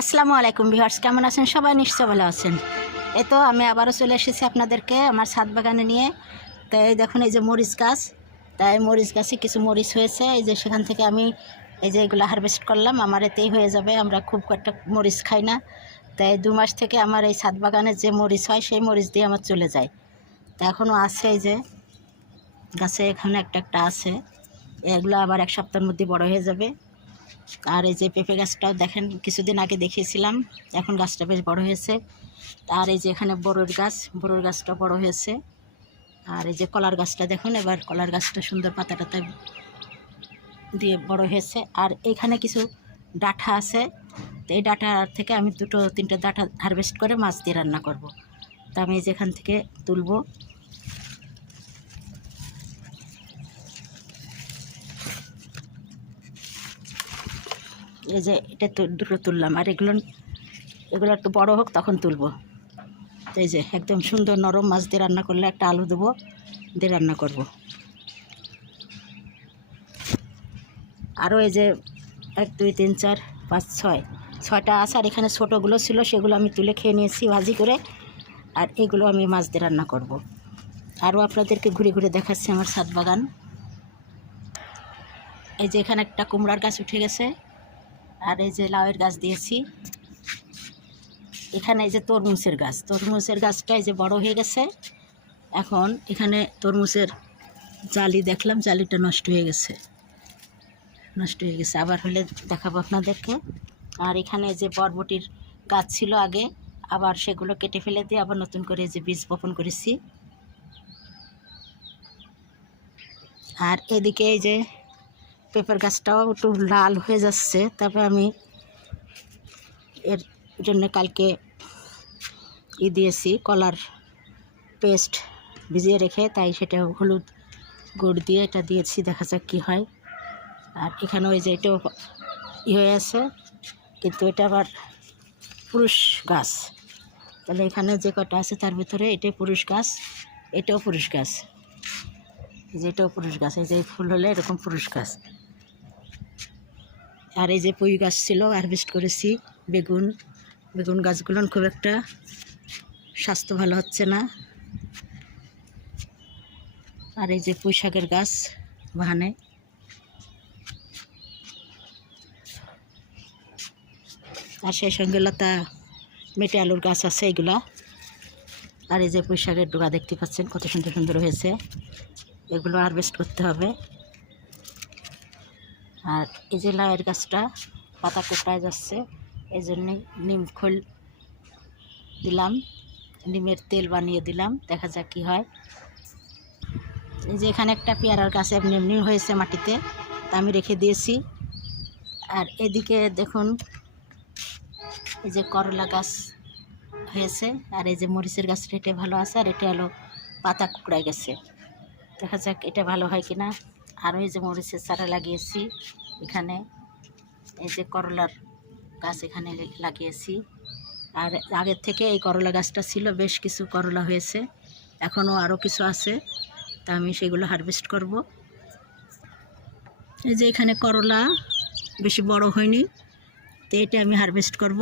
আসসালামু আলাইকুম ভিউয়ার্স, কেমন আছেন সবাই? নিশ্চয় ভালো আছেন। এই তো আমি আবারও চলে এসেছি আপনাদেরকে আমার ছাদ বাগানে নিয়ে। তো এই দেখুন, এই যে মরিচ গাছ, তাই মরিচ গাছে কিছু মরিচ হয়েছে। এই যে সেখান থেকে আমি এই যে এগুলো হারভেস্ট করলাম, আমার এতেই হয়ে যাবে। আমরা খুব একটা মরিচ খাই না, তাই 2 মাস থেকে আমার এই ছাদ বাগানে যে মরিচ হয় সেই মরিচ দিয়ে আমার চলে যায়। তা এখনও আছে, এই যে গাছে এখানে একটা একটা আছে। এগুলো আবার 1 সপ্তাহের মধ্যে বড় হয়ে যাবে। আর এই যে পেঁপে গাছটাও দেখেন, কিছুদিন আগে দেখিয়েছিলাম, এখন গাছটা বেশ বড় হয়েছে। আর এই যে এখানে বড়ুর গাছটা বড় হয়েছে। আর এই যে কলার গাছটা দেখুন, এবার কলার গাছটা সুন্দর পাতা টাতা দিয়ে বড় হয়েছে। আর এখানে কিছু ডাঁটা আছে, তো এই ডাঁটা থেকে আমি 2-3টে ডাঁটা হারভেস্ট করে মাছ দিয়ে রান্না করব। তো আমি যেখান থেকে তুলবো, এই যে এটা দুটো তুললাম, আর এগুলো একটু বড় হোক তখন তুলবো। তো এই যে একদম সুন্দর নরম মাছ দিয়ে রান্না করলে, একটা আলু দেবো, দিয়ে রান্না করব। আরও এই যে 1 2 3 4 5 6টা আছে। আর এখানে ছোটোগুলো ছিল, সেগুলো আমি তুলে খেয়ে নিয়েছি ভাজি করে। আর এগুলো আমি মাছ দিয়ে রান্না করব। আরও আপনাদেরকে ঘুরে ঘুরে দেখাচ্ছি আমার ছাদ বাগান। এই যে এখানে একটা কুমড়ার গাছ উঠে গেছে, আর এই যে লাউয়ের গাছ দিয়েছি। এখানে এই যে তরমুজের গাছটা এই যে বড় হয়ে গেছে। এখন এখানে তরমুজের জালি দেখলাম, জালিটা নষ্ট হয়ে গেছে। আবার হলে দেখাবো আপনাদেরকে। আর এখানে যে বরবটির গাছ ছিল আগে, আবার সেগুলো কেটে ফেলে দিয়ে আবার নতুন করে যে বীজ বপন করেছি। আর এদিকে এই যে পেঁপের গাছটাও একটু লাল হয়ে যাচ্ছে, তবে আমি এর জন্য কালকে দিয়েছি কলার পেস্ট ভিজিয়ে রেখে, তাই সেটা হলুদ গুড় দিয়ে এটা দিয়েছি, দেখা যাক কী হয়। আর এখানে ওই যে এটাও হয়ে আছে, কিন্তু এটা আবার পুরুষ গাছ। তাহলে এখানে যে কটা আছে তার ভিতরে এটাই পুরুষ গাছ, এটাও পুরুষ গাছ, এটাও পুরুষ গাছ। এই যে ফুল হলে এরকম পুরুষ গাছ। আর এই যে পুঁই গাছ ছিল, হারভেস্ট করেছি। বেগুন গাছগুলো খুব একটা স্বাস্থ্য ভালো হচ্ছে না। আর এই যে পুঁই শাকের গাছ বাহানে। আর সেই সঙ্গে লতা মেটে আলুর গাছ আছে এগুলা। আর এই যে পুঁই শাকের ডোকা দেখতে পাচ্ছেন, কত সুন্দর সুন্দর হয়েছে। এগুলো হারভেস্ট করতে হবে। আর এই যে লাউয়ের গাছটা পাতা কোঁকড়ায় যাচ্ছে, এই জন্যে নিম খোল দিলাম, নিমের তেল বানিয়ে দিলাম, দেখা যাক কী হয়। এই যে এখানে একটা পেয়ারার গাছ এমনি এমনি হয়েছে মাটিতে, তা আমি রেখে দিয়েছি। আর এদিকে দেখুন, এই যে করলা গাছ হয়েছে। আর এই যে মরিচের গাছটা, এটা ভালো আছে। আর এটা হলো পাতা কুকড়ায় গেছে, দেখা যাক এটা ভালো হয় কিনা। আরও এই যে মরিচের চারা লাগিয়েছি এখানে। এই যে করলার গাছ এখানে লাগিয়েছি। আর আগের থেকে এই করলা গাছটা ছিল, বেশ কিছু করলা হয়েছে, এখনও আরও কিছু আছে, তা আমি সেগুলো হারভেস্ট করব। এই যে এখানে করলা বেশি বড় হয়নি, তো এটা আমি হারভেস্ট করব।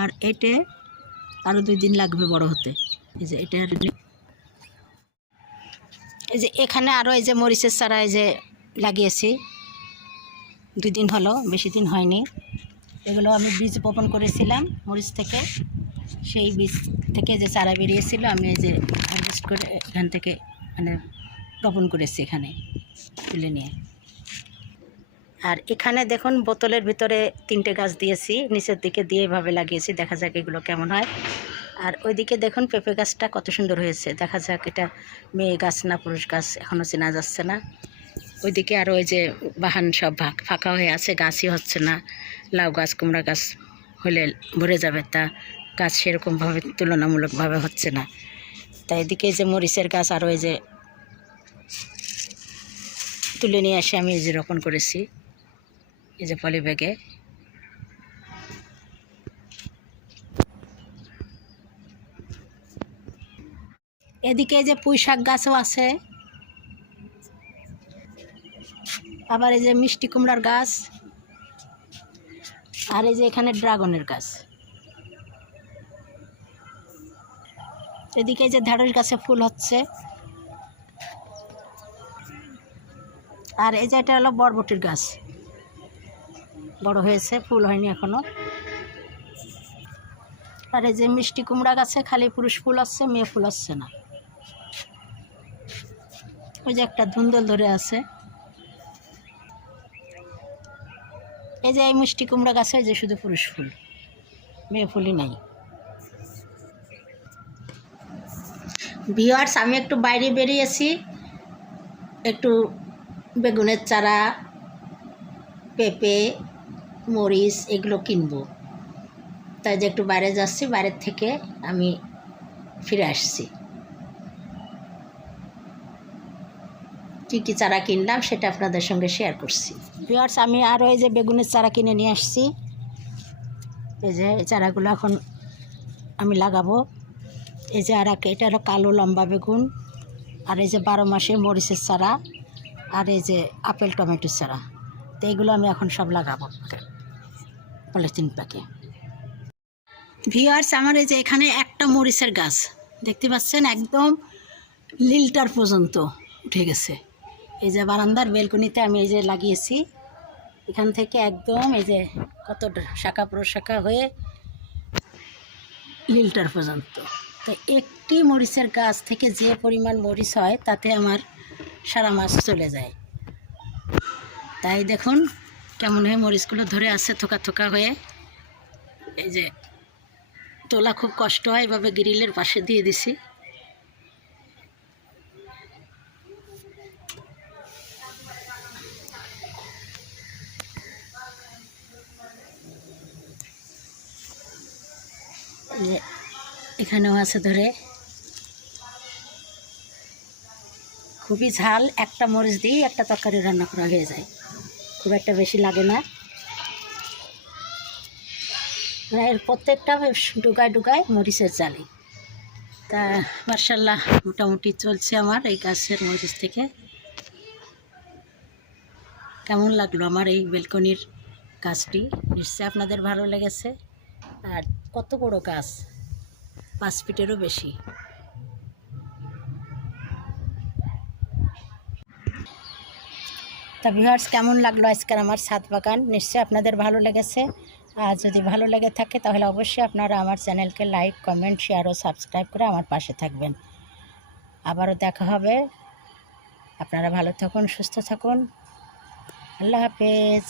আর এটা আরও 2 দিন লাগবে বড় হতে। এই যে এটা, এই যে এখানে আরও এই যে মরিচের চারা এই যে লাগিয়েছি, 2 দিন হলো, বেশি দিন হয়নি। এগুলো আমি বীজ বপন করেছিলাম মরিচ থেকে, সেই বীজ থেকে যে চারা বেরিয়েছিল আমি এই যে হারভেস্ট করে এখান থেকে মানে বপন করেছি, এখানে তুলে নিয়ে। আর এখানে দেখুন বোতলের ভিতরে 3টে গাছ দিয়েছি, নিচের দিকে দিয়ে এভাবে লাগিয়েছি, দেখা যাক এগুলো কেমন হয়। আর ওইদিকে দেখুন পেঁপে গাছটা কত সুন্দর হয়েছে, দেখা যাক এটা মেয়ে গাছ না পুরুষ গাছ এখনও চেনা যাচ্ছে না। ওইদিকে আরও ওই যে বাহান সব ফাঁকা হয়ে আছে, গাছই হচ্ছে না। লাউ গাছ কুমড়া গাছ হলে ভরে যাবে, তা গাছ সেরকমভাবে তুলনামূলকভাবে হচ্ছে না। তাই এদিকে যে মরিচের গাছ আরও এই যে তুলে নিয়ে এসে আমি এই যে রোপণ করেছি, এই যে পলি ব্যাগে। এদিকে যে পুঁই শাক গাছও আছে, আবার এই যে মিষ্টি কুমড়ার গাছ, আর এই যে এখানে ড্রাগনের গাছ, এদিকে যে ঢেঁড়স গাছে ফুল হচ্ছে। আর এই যে এটা হলো বরবটির গাছ, বড় হয়েছে, ফুল হয়নি এখনো। আর এই যে মিষ্টি কুমড়া গাছে খালি পুরুষ ফুল আসছে, মেয়ে ফুল আসছে না। ওই যে একটা ধুন্দল ধরে আছে। এই যে এই মিষ্টি কুমড়া গাছে যে শুধু পুরুষ ফুল, মেয়ে ফুলই নাই। ভিউয়ার্স, আমি একটু বাইরে বেরিয়েছি, একটু বেগুনের চারা, পেঁপে, মরিচ এগুলো কিনবো। তাই যে একটু বাইরে যাচ্ছি, বাইরের থেকে আমি ফিরে আসছি। কী কী চারা কিনলাম সেটা আপনাদের সঙ্গে শেয়ার করছি। ভিউয়ার্স, আমি আরও এই যে বেগুনের চারা কিনে নিয়ে আসছি। এই যে এই চারাগুলো এখন আমি লাগাবো। এই যে আর এটা হলো কালো লম্বা বেগুন, আর এই যে 12 মাসে মরিচের চারা, আর এই যে আপেল টমেটোর চারা। তো এইগুলো আমি এখন সব লাগাবো পলিথিন প্যাকে। ভিউয়ার্স, আমার এই যে এখানে একটা মরিচের গাছ দেখতে পাচ্ছেন, একদম লিলটার পর্যন্ত উঠে গেছে। এই যে বারান্দার বেলকনিতে আমি এই যে লাগিয়েছি, এখান থেকে একদম এই যে কত শাখা প্রশাখা হয়ে লিলটার পর্যন্ত। তো একটি মরিচের গাছ থেকে যে পরিমাণ মরিচ হয় তাতে আমার সারা মাস চলে যায়। তাই দেখুন কেমন হয়ে মরিচগুলো ধরে আছে থোকা থোকা হয়ে। এই যে তোলা খুব কষ্ট হয়, এভাবে গ্রিলের পাশে দিয়ে দিছি। এখানেও আছে ধরে, খুবই ঝাল। একটা মরিচ দিয়েই একটা তরকারি রান্না করা হয়ে যায়, খুব একটা বেশি লাগে না। এর প্রত্যেকটা ডুগায় ডুগায় মরিচের জালি। তা মাশাআল্লাহ মোটামুটি চলছে আমার এই গাছের মরিচ থেকে। কেমন লাগলো আমার এই বেলকনির গাছটি? নিশ্চয়ই আপনাদের ভালো লেগেছে। আর কত বড় গাছ, 5 ফিটেরও বেশি। তা ভিউয়ার্স, কেমন লাগলো আজকের আমার ছাদ বাগান? নিশ্চয়ই আপনাদের ভালো লেগেছে। আর যদি ভালো লেগে থাকে তাহলে অবশ্যই আপনারা আমার চ্যানেলকে লাইক, কমেন্ট, শেয়ার ও সাবস্ক্রাইব করে আমার পাশে থাকবেন। আবারও দেখা হবে। আপনারা ভালো থাকুন, সুস্থ থাকুন। আল্লাহ হাফেজ।